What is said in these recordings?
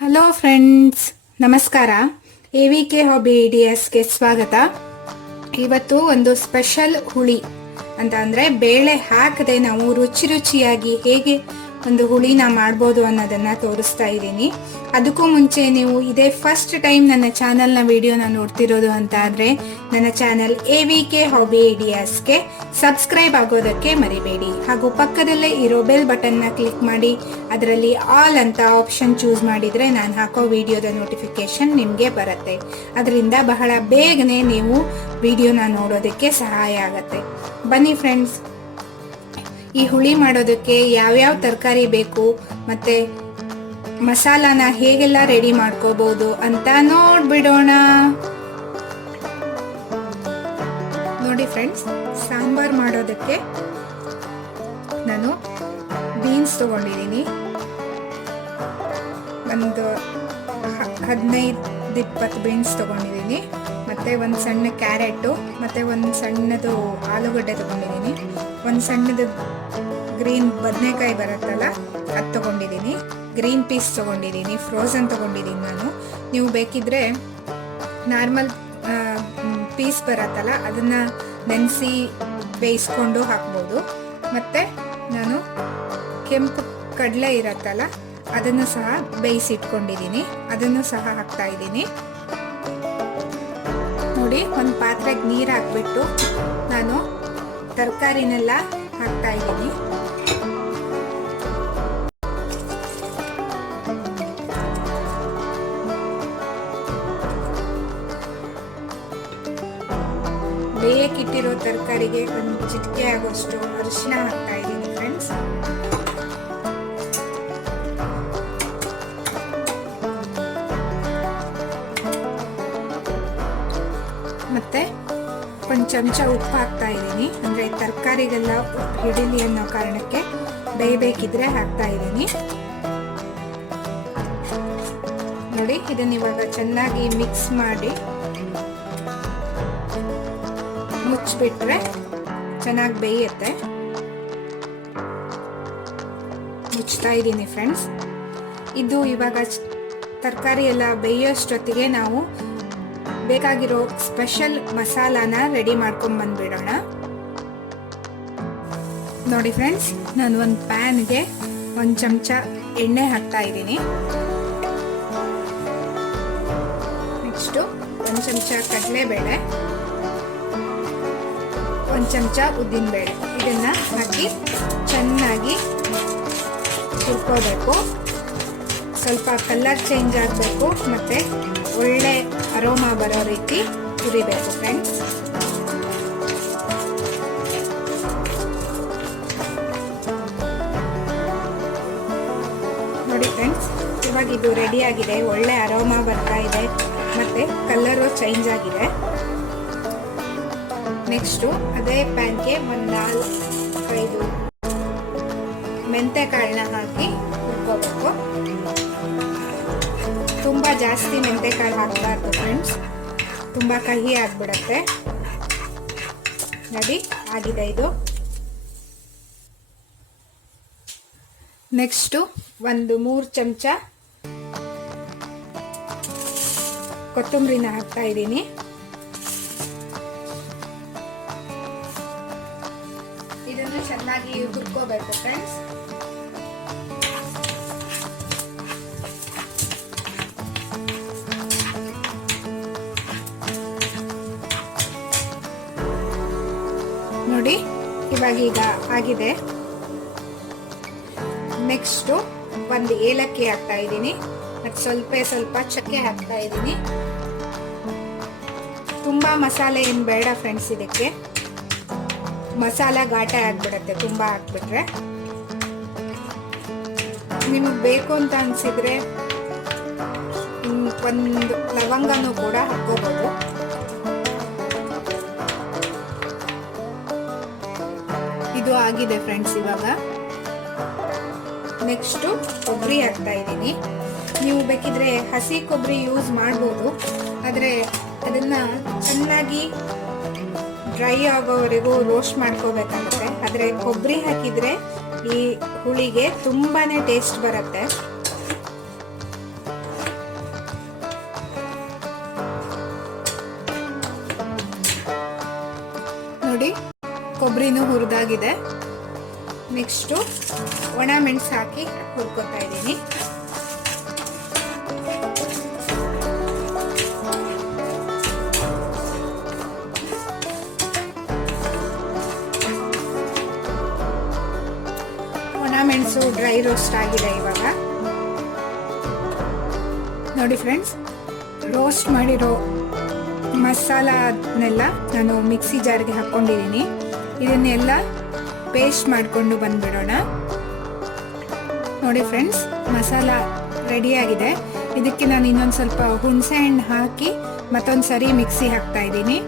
Hello friends ನಮಸ್ಕಾರ. A V K hobby D ಎಸ್ಗೆ ಸ್ವಾಗತ. ಇವತ್ತು ಒಂದು ಸ್ಪೆಷಲ್ ಹುಳಿ ಅಂತ ಅಂದರೆ ಬೇಳೆ ಹಾಕದೆ ನಾವು ರುಚಿ ರುಚಿಯಾಗಿ ಹೇಗೆ ಒಂದು ಹುಳಿನ ಮಾಡ್ಬೋದು ಅನ್ನೋದನ್ನ ತೋರಿಸ್ತಾ ಇದ್ದೀನಿ. ಅದಕ್ಕೂ ಮುಂಚೆ ನೀವು ಇದೇ ಫಸ್ಟ್ ಟೈಮ್ ನನ್ನ ಚಾನಲ್ನ ವಿಡಿಯೋನ ನೋಡ್ತಿರೋದು ಅಂತ ಆದರೆ ನನ್ನ channel A V K hobby ಐಡಿಯಾಸ್ಗೆ subscribe ಆಗೋದಕ್ಕೆ ಮರಿಬೇಡಿ. ಹಾಗೂ ಪಕ್ಕದಲ್ಲೇ ಇರೋ ಬೆಲ್ ಬಟನ್ನ ಕ್ಲಿಕ್ ಮಾಡಿ, ಅದರಲ್ಲಿ ಆಲ್ ಅಂತ ಆಪ್ಷನ್ ಚೂಸ್ ಮಾಡಿದರೆ ನಾನು ಹಾಕೋ ವಿಡಿಯೋದ ನೋಟಿಫಿಕೇಶನ್ ನಿಮಗೆ ಬರುತ್ತೆ. ಅದರಿಂದ ಬಹಳ ಬೇಗನೆ ನೀವು ವಿಡಿಯೋನ ನೋಡೋದಕ್ಕೆ ಸಹಾಯ ಆಗುತ್ತೆ. ಬನ್ನಿ ಫ್ರೆಂಡ್ಸ್ ಈ ಹುಳಿ ಮಾಡೋದಕ್ಕೆ ಯಾವ್ಯಾವ ತರಕಾರಿ ಬೇಕು, ಮತ್ತೆ ಮಸಾಲಾನ ಹೇಗೆಲ್ಲ ರೆಡಿ ಮಾಡ್ಕೋಬಹುದು ಅಂತ ನೋಡ್ಬಿಡೋಣ. ನೋಡಿ ಫ್ರೆಂಡ್ಸ್ ಸಾಂಬಾರ್ ಮಾಡೋದಕ್ಕೆ ನಾನು ಬೀನ್ಸ್ ತಗೊಂಡಿದ್ದೀನಿ. ಒಂದು ಹದಿನೈದು ಇಪ್ಪತ್ತು ಬೀನ್ಸ್ ತಗೊಂಡಿದ್ದೀನಿ. ಮತ್ತೆ ಒಂದು ಸಣ್ಣ ಕ್ಯಾರೆಟು ಮತ್ತೆ ಒಂದು ಸಣ್ಣದು ಆಲೂಗಡ್ಡೆ ತಗೊಂಡಿದ್ದೀನಿ. ಒಂದು ಸಣ್ಣದು ಗ್ರೀನ್ ಬದನೆಕಾಯಿ ಬರುತ್ತಲ್ಲ, ಅದು ತೊಗೊಂಡಿದ್ದೀನಿ ಗ್ರೀನ್ ಪೀಸ್ ತೊಗೊಂಡಿದ್ದೀನಿ ಫ್ರೋಝನ್ ತಗೊಂಡಿದ್ದೀನಿ ನಾನು. ನೀವು ಬೇಕಿದ್ರೆ ನಾರ್ಮಲ್ ಪೀಸ್ ಬರುತ್ತಲ್ಲ, ಅದನ್ನು ನೆನೆಸಿ ಬೇಯಿಸ್ಕೊಂಡು ಹಾಕ್ಬೋದು. ಮತ್ತು ನಾನು ಕೆಂಪು ಕಡಲೆ ಇರತ್ತಲ್ಲ, ಅದನ್ನು ಸಹ ಬೇಯಿಸಿಟ್ಕೊಂಡಿದ್ದೀನಿ ಅದನ್ನು ಸಹ ಹಾಕ್ತಾ ಇದ್ದೀನಿ. ನೋಡಿ, ಒಂದು ಪಾತ್ರೆಗೆ ನೀರು ಹಾಕ್ಬಿಟ್ಟು ನಾನು ತರಕಾರಿನೆಲ್ಲ ಹಾಕ್ತಾ ಇದ್ದೀನಿ. ತರಕಾರಿಗೆ ಒಂದು ಚಿಟಿಕೆ ಆಗೋಷ್ಟು ಅರಿಶಿನ ಹಾಕ್ತಾ ಇದ್ದೀನಿ ಫ್ರೆಂಡ್ಸ್ ಮತ್ತೆ ಒಂದು ಚಮಚ ಉಪ್ಪು ಹಾಕ್ತಾ ಇದ್ದೀನಿ. ಅಂದರೆ ತರಕಾರಿಗೆಲ್ಲ ಹಿಡಿಲಿ ಅನ್ನೋ ಕಾರಣಕ್ಕೆ ಬೇಯಬೇಕಿದ್ರೆ ಹಾಕ್ತಾ ಇದ್ದೀನಿ. ನೋಡಿ, ಇದನ್ನ ಇವಾಗ ಚೆನ್ನಾಗಿ ಮಿಕ್ಸ್ ಮಾಡಿ ಮುಚ್ಚಿಬಿಟ್ರೆ ಚೆನ್ನಾಗಿ ಬೇಯುತ್ತೆ. ಮುಚ್ತಾ ಇದ್ದೀನಿ ಫ್ರೆಂಡ್ಸ್. ಇದು ಇವಾಗ ತರಕಾರಿ ಎಲ್ಲ ಬೇಯೋಷ್ಟೊತ್ತಿಗೆ ನಾವು ಬೇಕಾಗಿರೋ ಸ್ಪೆಷಲ್ ಮಸಾಲಾನ ರೆಡಿ ಮಾಡ್ಕೊಂಡು ಬಂದ್ಬಿಡೋಣ. ನೋಡಿ ಫ್ರೆಂಡ್ಸ್, ನಾನು ಒಂದು ಪ್ಯಾನ್ಗೆ ಒಂದು ಚಮಚ ಎಣ್ಣೆ ಹಾಕ್ತಾ ಇದ್ದೀನಿ. ನೆಕ್ಸ್ಟು ಒಂದು ಚಮಚ ಕಡಲೆಬೇಳೆ. ಒಂದು ಚಮಚ ಉದ್ದಿನಬೇಳೆ ಇದನ್ನು ಹಾಕಿ ಚೆನ್ನಾಗಿ ಹುರ್ಕೋಬೇಕು. ಸ್ವಲ್ಪ ಕಲರ್ ಚೇಂಜ್ ಆಗಬೇಕು ಮತ್ತು ಒಳ್ಳೆ ಅರೋಮಾ ಬರೋ ರೀತಿ ಹುರಿಬೇಕು ಫ್ರೆಂಡ್ಸ್ ನೋಡಿ ಫ್ರೆಂಡ್ಸ್ ಇವಾಗ ಇದು ರೆಡಿ ಆಗಿದೆ. ಒಳ್ಳೆ ಅರೋಮಾ ಬರ್ತಾ ಇದೆ. ಮತ್ತು ಕಲ್ಲರು ಚೇಂಜ್ ಆಗಿದೆ. ನೆಕ್ಸ್ಟು ಅದೇ ಪ್ಯಾನ್ಗೆ ಒಂದು ನಾಲ್ಕೈದು ಮೆಂತೆ ಕಾಳನ್ನ ಹಾಕಿ ಹುರ್ಕೋಬೇಕು ತುಂಬ ಜಾಸ್ತಿ ಮೆಂತೆಕಾಳು ಹಾಕಬಾರ್ದು ಫ್ರೆಂಡ್ಸ್ ತುಂಬ ಕಹಿ ಆಗಿಬಿಡತ್ತೆ. ನಡಿ, ಆಗಿದೆ ಇದು. ನೆಕ್ಸ್ಟು ಒಂದು ಮೂರು ಚಮಚ ಕೊತ್ತಂಬರಿನ ಹಾಕ್ತಾ ಇದ್ದೀನಿ. ಹುರ್ಕೋಬೇಕು ಫ್ರೆಂಡ್ಸ್ ನೋಡಿ, ಇವಾಗ ಈಗ ಆಗಿದೆ. ನೆಕ್ಸ್ಟು ಒಂದು ಏಲಕ್ಕಿ ಹಾಕ್ತಾ ಇದ್ದೀನಿ. ಮತ್ತು ಸ್ವಲ್ಪ ಸ್ವಲ್ಪ ಚಕ್ಕೆ ಹಾಕ್ತಾ ಇದ್ದೀನಿ. ತುಂಬ ಮಸಾಲೆ ಏನು ಬೇಡ ಫ್ರೆಂಡ್ಸ್ ಇದಕ್ಕೆ. ಮಸಾಲ ಘಾಟ ಆಗ್ಬಿಡತ್ತೆ, ತುಂಬ ಹಾಕ್ಬಿಟ್ರೆ ನಿಮಗೆ ಬೇಕು ಅಂತ ಅನ್ಸಿದ್ರೆ ಒಂದು ಲವಂಗನೂ ಕೂಡ ಹಾಕೋಬಹುದು ಇದು ಆಗಿದೆ ಫ್ರೆಂಡ್ಸ್ ಇವಾಗ. ನೆಕ್ಸ್ಟು ಕೊಬ್ಬರಿ ಹಾಕ್ತಾ ಇದ್ದೀನಿ. ನೀವು ಬೇಕಿದ್ರೆ ಹಸಿ ಕೊಬ್ಬರಿ ಯೂಸ್ ಮಾಡ್ಬೋದು. ಆದರೆ ಅದನ್ನು ಚೆನ್ನಾಗಿ ಡ್ರೈ ಆಗೋವರೆಗೂ ರೋಸ್ಟ್ ಮಾಡ್ಕೋಬೇಕಾಗುತ್ತೆ. ಆದರೆ ಕೊಬ್ಬರಿ ಹಾಕಿದರೆ ಈ ಹುಳಿಗೆ ತುಂಬಾ ಟೇಸ್ಟ್ ಬರುತ್ತೆ. ನೋಡಿ ಕೊಬ್ಬರಿನೂ ಹುರಿದಾಗಿದೆ. ನೆಕ್ಸ್ಟು ಒಣ ಮೆಣಸು ಹಾಕಿ ಹುರ್ಕೋತಾ ಇದ್ದೀನಿ. ಮೆಣಸು ಡ್ರೈ ರೋಸ್ಟ್ ಆಗಿದೆ ಇವಾಗ. ನೋಡಿ ಫ್ರೆಂಡ್ಸ್ ರೋಸ್ಟ್ ಮಾಡಿರೋ ಮಸಾಲನ್ನೆಲ್ಲ ನಾನು ಮಿಕ್ಸಿ ಜಾರ್ಗೆ ಹಾಕ್ಕೊಂಡಿದ್ದೀನಿ ಇದನ್ನೆಲ್ಲ ಪೇಸ್ಟ್ ಮಾಡಿಕೊಂಡು ಬಂದ್ಬಿಡೋಣ. ನೋಡಿ ಫ್ರೆಂಡ್ಸ್ ಮಸಾಲ ರೆಡಿಯಾಗಿದೆ ಇದಕ್ಕೆ ನಾನು ಇನ್ನೊಂದು ಸ್ವಲ್ಪ ಹುಣಸೆ ಹಣ್ಣು ಹಾಕಿ ಮತ್ತೊಂದು ಸರಿ ಮಿಕ್ಸಿ ಹಾಕ್ತಾ ಇದ್ದೀನಿ.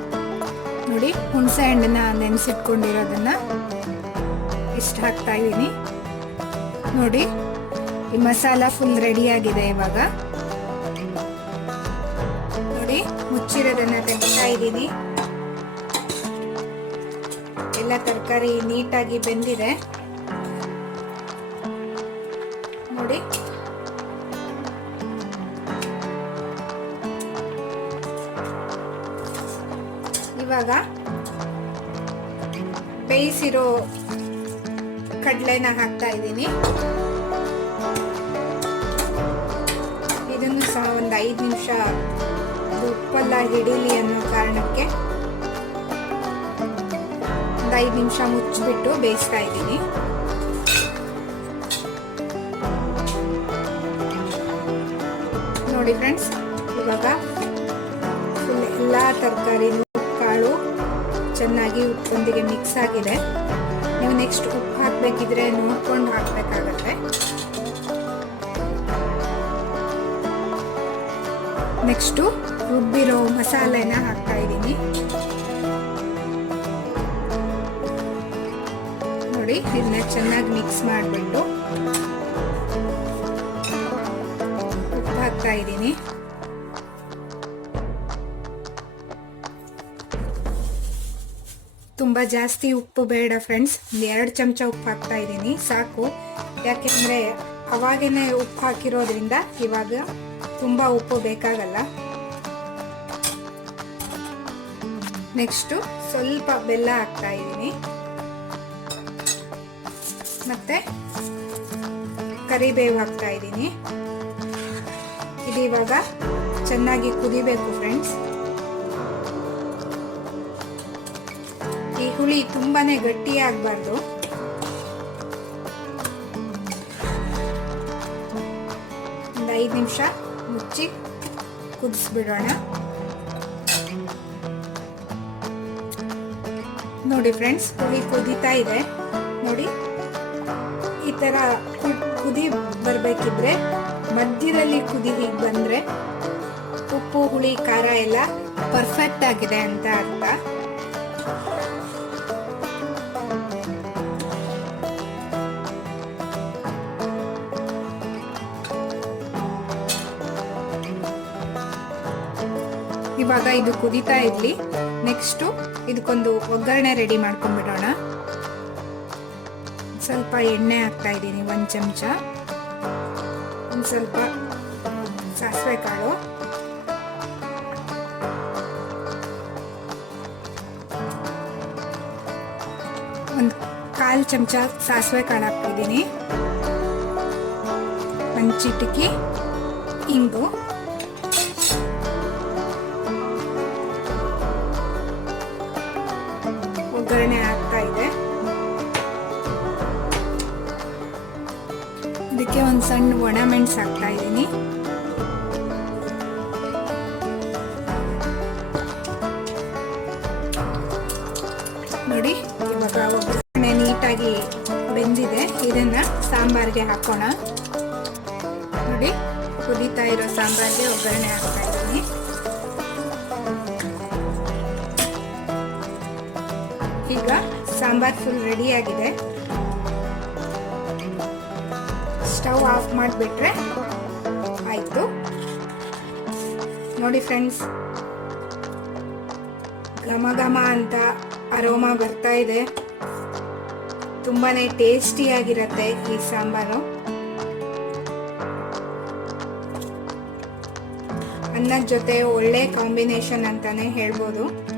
ನೋಡಿ, ಹುಣಸೆ ಹಣ್ಣನ್ನ ನೆನೆಸಿಟ್ಕೊಂಡಿರೋದನ್ನ ಇಷ್ಟು ಹಾಕ್ತಾ ಇದ್ದೀನಿ. ನೋಡಿ. ಈ ಮಸಾಲ ಫುಲ್ ರೆಡಿ ಆಗಿದೆ ಇವಾಗ. ನೋಡಿ, ಮುಚ್ಚಿರೋದನ್ನ ತೆಗಿತಾ ಇದ್ದೀನಿ ಎಲ್ಲ ತರಕಾರಿ ನೀಟಾಗಿ ಬೆಂದಿದೆ. ನೋಡಿ. ಇವಾಗ ಬೇಯಿಸಿರೋ ಕಡಲೆನ ಹಾಕ್ತಾ ಇದ್ದೀನಿ. ಇದನ್ನು ಸಹ ಒಂದು ಐದು ನಿಮಿಷ ಉಪ್ಪಲ್ಲ ಹಿಡೀಲಿ ಅನ್ನೋ ಕಾರಣಕ್ಕೆ ಒಂದು ಐದು ನಿಮಿಷ ಮುಚ್ಚಿಬಿಟ್ಟು ಬೇಯಿಸ್ತಾ ಇದ್ದೀನಿ. ನೋಡಿ ಫ್ರೆಂಡ್ಸ್, ಇವಾಗ ಎಲ್ಲ ತರಕಾರಿನೂ, ಕಾಳು ಚೆನ್ನಾಗಿ ಉಪ್ಪೊಂದಿಗೆ ಮಿಕ್ಸ್ ಆಗಿದೆ. ನೀವು ನೆಕ್ಸ್ಟ್ ಉಪ್ಪು ಹಾಕಬೇಕಿದ್ರೆ ನೋಡ್ಕೊಂಡು ಹಾಕಬೇಕಾಗತ್ತೆ. ನೆಕ್ಸ್ಟು ರುಬ್ಬಿರೋ ಮಸಾಲೆನ ಹಾಕ್ತಾ ಇದ್ದೀನಿ. ನೋಡಿ, ಇದನ್ನ ಚೆನ್ನಾಗಿ ಮಿಕ್ಸ್ ಮಾಡಿಬಿಟ್ಟು ಉಪ್ಪು ಹಾಕ್ತಾ ಇದ್ದೀನಿ. ತುಂಬ ಜಾಸ್ತಿ ಉಪ್ಪು ಬೇಡ ಫ್ರೆಂಡ್ಸ್ ಎರಡು ಚಮಚ ಉಪ್ಪು ಹಾಕ್ತಾ ಇದ್ದೀನಿ. ಸಾಕು. ಯಾಕೆಂದರೆ ಅವಾಗೇನೆ ಉಪ್ಪು ಹಾಕಿರೋದ್ರಿಂದ ಇವಾಗ ತುಂಬ ಉಪ್ಪು ಬೇಕಾಗಲ್ಲ. ನೆಕ್ಸ್ಟು ಸ್ವಲ್ಪ ಬೆಲ್ಲ ಹಾಕ್ತಾ ಇದ್ದೀನಿ. ಮತ್ತೆ ಕರಿಬೇವು ಹಾಕ್ತಾ ಇದ್ದೀನಿ. ಇದು ಇವಾಗ ಚೆನ್ನಾಗಿ ಕುದಿಬೇಕು ಫ್ರೆಂಡ್ಸ್ ಹುಳಿ ತುಂಬಾನೇ ಗಟ್ಟಿ ಆಗಬಾರ್ದು ಒಂದು ಐದು ನಿಮಿಷ ಮುಚ್ಚಿ ಕುದಿಸ್ಬಿಡೋಣ. ನೋಡಿ ಫ್ರೆಂಡ್ಸ್ ಹುಳಿ ಕುದೀತಾ ಇದೆ. ನೋಡಿ, ಈ ಥರ ಕುದಿ ಬರಬೇಕಿದ್ರೆ ಮಧ್ಯದಲ್ಲಿ ಕುದಿ ಹೀಗೆ ಬಂದರೆ ಉಪ್ಪು, ಹುಳಿ, ಖಾರ ಎಲ್ಲ ಪರ್ಫೆಕ್ಟ್ ಆಗಿದೆ ಅಂತ ಅರ್ಥ. ಇವಾಗ ಇದು ಕುದೀತಾ ಇರ್ಲಿ. ನೆಕ್ಸ್ಟು ಇದಕ್ಕೊಂದು ಒಗ್ಗರಣೆ ರೆಡಿ ಮಾಡ್ಕೊಂಡ್ಬಿಡೋಣ. ಸ್ವಲ್ಪ ಎಣ್ಣೆ ಹಾಕ್ತಾ ಇದ್ದೀನಿ, ಒಂದು ಚಮಚ. ಒಂದು ಸ್ವಲ್ಪ ಸಾಸಿವೆ ಕಾಳು. ಒಂದು ಕಾಲು ಚಮಚ ಸಾಸಿವೆ ಕಾಳು ಹಾಕ್ತಿದ್ದೀನಿ ಒಂದು ಚಿಟಕಿ, ಇಂಗು. ಒಗ್ಗರಣೆ ಆಗ್ತಾ ಇದೆ. ಇದಕ್ಕೆ ಒಂದು ಸಣ್ಣ ಒಣ ಮೆಣಸು ಹಾಕ್ತಾ ಇದ್ದೀನಿ. ನೋಡಿ, ಇವಾಗ ಒಗ್ಗರಣೆ ನೀಟಾಗಿ ಬೆಂದಿದೆ. ಇದನ್ನ ಸಾಂಬಾರ್ಗೆ ಹಾಕೋಣ. ನೋಡಿ, ಕುದೀತಾ ಇರೋ ಸಾಂಬಾರ್ಗೆ ಒಗ್ಗರಣೆ ಹಾಕ್ತಾ ಇದ್ದೀನಿ. ಈಗ ಸಾಂಬಾರ್ ಫುಲ್ ರೆಡಿ ಆಗಿದೆ. ಸ್ಟವ್ ಆಫ್ ಮಾಡಿಬಿಟ್ರೆ ಆಯಿತು. ನೋಡಿ ಫ್ರೆಂಡ್ಸ್ ಘಮ ಘಮ ಅಂತ ಅರೋಮಾ ಬರ್ತಾ ಇದೆ. ತುಂಬಾ ಟೇಸ್ಟಿಯಾಗಿರುತ್ತೆ ಈ ಸಾಂಬಾರು. ಅನ್ನದ ಜೊತೆ ಒಳ್ಳೆ ಕಾಂಬಿನೇಷನ್ ಅಂತಾನೆ ಹೇಳ್ಬೋದು.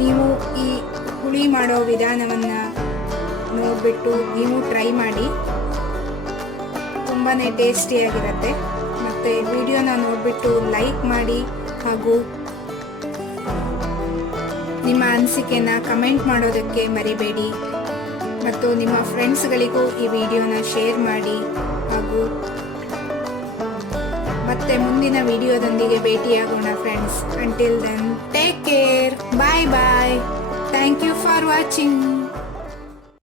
ನೀವು ಈ ಹುಳಿ ಮಾಡೋ ವಿಧಾನವನ್ನು ನೋಡಿಬಿಟ್ಟು ನೀವು ಟ್ರೈ ಮಾಡಿ. ತುಂಬಾ ಟೇಸ್ಟಿಯಾಗಿರುತ್ತೆ ಮತ್ತು ವಿಡಿಯೋನ ನೋಡಿಬಿಟ್ಟು ಲೈಕ್ ಮಾಡಿ ಹಾಗೂ, ನಿಮ್ಮ ಅನಿಸಿಕೆನ ಕಮೆಂಟ್ ಮಾಡೋದಕ್ಕೆ ಮರಿಬೇಡಿ. ಮತ್ತು ನಿಮ್ಮ ಫ್ರೆಂಡ್ಸ್ಗಳಿಗೂ ಈ ವಿಡಿಯೋನ ಶೇರ್ ಮಾಡಿ ಹಾಗೂ ಮತ್ತೆ ಮುಂದಿನ ವಿಡಿಯೋದೊಂದಿಗೆ ಭೇಟಿಯಾಗೋಣ friends until then take care bye bye thank you for watching